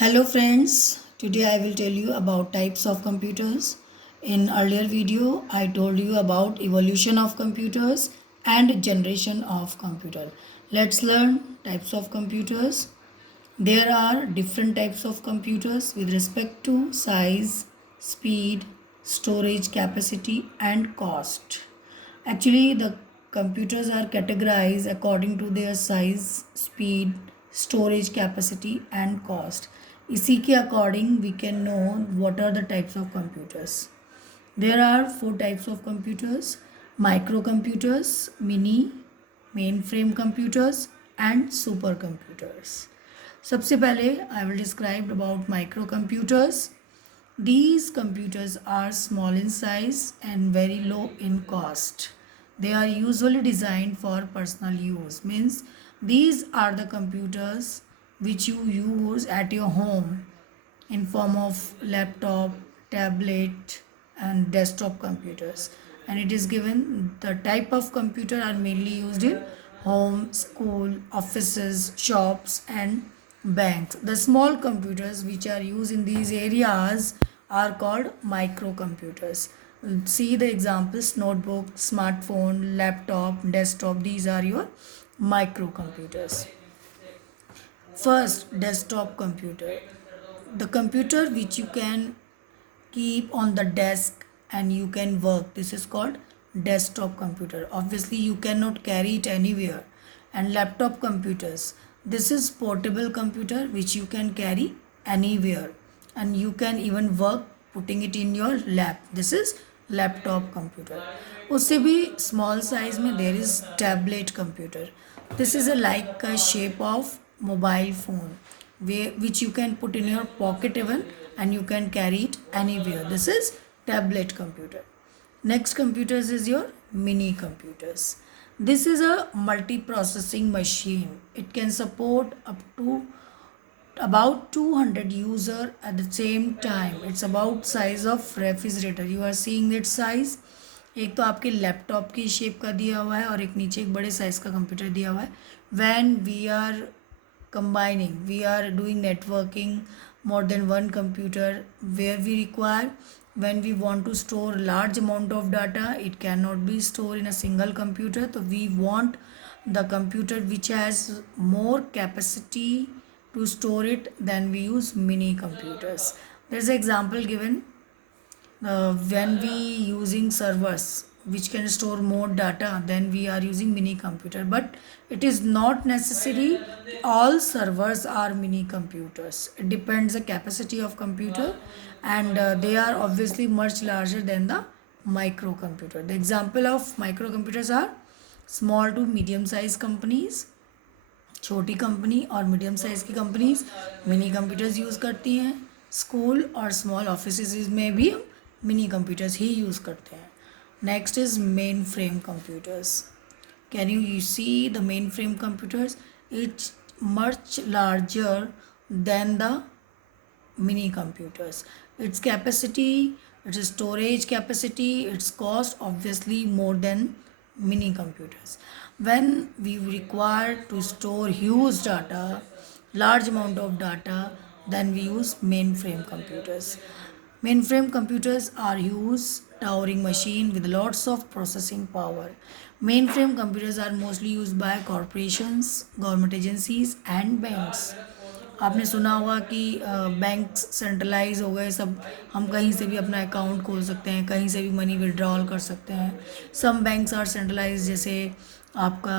Hello friends, today I will tell you about types of computers. In earlier video, I told you about evolution of computers and generation of computer. Let's learn types of computers. There are different types of computers with respect to size, speed, storage capacity and cost. Actually, the computers are categorized according to their size, speed, storage capacity and cost. इसी के according we can know what are the types of computers. There are four types of computers: microcomputers, mini, mainframe computers and supercomputers. सबसे पहले I will describe about microcomputers. These computers are small in size and very low in cost. They are usually designed for personal use. Means these are the computers which you use at your home in form of laptop, tablet and desktop computers. And it is given the type of computer are mainly used in home, school, offices, shops and banks. The small computers which are used in these areas are called microcomputers. See the examples: notebook, smartphone, laptop, desktop. These are your microcomputers. First, desktop computer. The computer which you can keep on the desk and you can work. This is called desktop computer. Obviously, you cannot carry it anywhere. And laptop computers. This is portable computer which you can carry anywhere. And you can even work putting it in your lap. This is laptop computer. उससे भी small size में there is tablet computer. This is a like a shape of mobile phone which you can put in your pocket even and you can carry it anywhere. This is tablet computer. Next computers is your mini computers. This is a multi-processing machine. It can support up to about 200 user at the same time. It's about size of refrigerator. You are seeing that size. एक तो आपके laptop की shape का दिया हुआ है और एक नीचे एक बड़े साइज का कंप्यूटर दिया हुआ है. When we are combining, we are doing networking, more than one computer where we require, when we want to store large amount of data, it cannot be stored in a single computer, so we want the computer which has more capacity to store it, then we use mini computers. There's an example given. When we using servers which can store more data, then we are using mini computer, but it is not necessary all servers are mini computers. It depends the capacity of computer, and they are obviously much larger than the microcomputer. The example of microcomputers are small to medium size companies. छोटी company और medium size की companies mini computers use करती हैं. School और small office में भी हम mini computers ही use करते हैं. Next is main frame computers. Can you see the main frame computers? It's much larger than the mini computers. Its capacity, its storage capacity, its cost obviously more than mini computers. When we require to store huge data, large amount of data, then we use mainframe computers. Mainframe computers are huge towering machine with lots of processing power. Mainframe computers are mostly used by corporations, government agencies and banks. आपने सुना होगा कि banks centralise हो गए सब. हम कहीं से भी अपना अकाउंट खोल सकते हैं, कहीं से भी मनी विड्रॉल कर सकते हैं. सम बैंक्स आर सेंट्रलाइज, जैसे आपका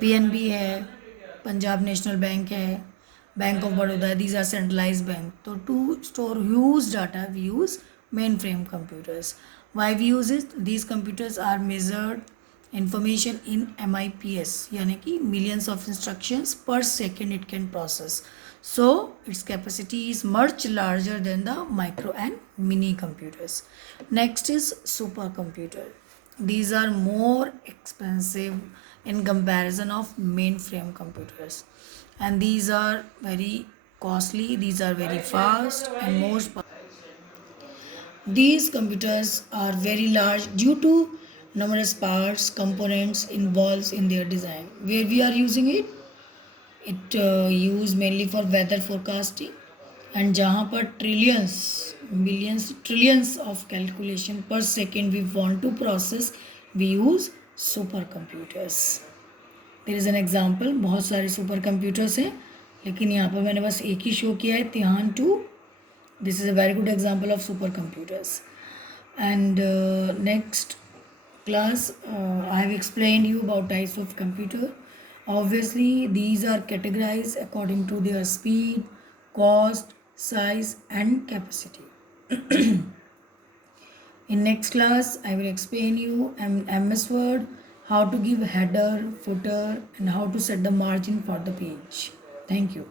पीएनबी है, पंजाब नेशनल बैंक है, bank of Baroda. These are centralise bank. तो to store huge data we use mainframe computers. Why we use it? These computers are measured information in MIPS, यानी कि millions of instructions per second it can process. So its capacity is much larger than the micro and mini computers. Next is supercomputer. These are more expensive in comparison of mainframe computers, and these are very costly. These are very fast and most these computers are very large due to numerous parts, components involved in their design. Where we are using it? It use mainly for weather forecasting, and जहाँ पर trillions, billions, trillions of calculation per second we want to process, we use super computers. There is an example, बहुत सारे super computers हैं, लेकिन यहाँ पर मैंने बस एक ही शो किया है, तिहान 2। This is a very good example of super computers. And next class, I have explained you about types of computer. Obviously these are categorized according to their speed, cost, size and capacity. In next class I will explain you MS Word, how to give header, footer and how to set the margin for the page. Thank you.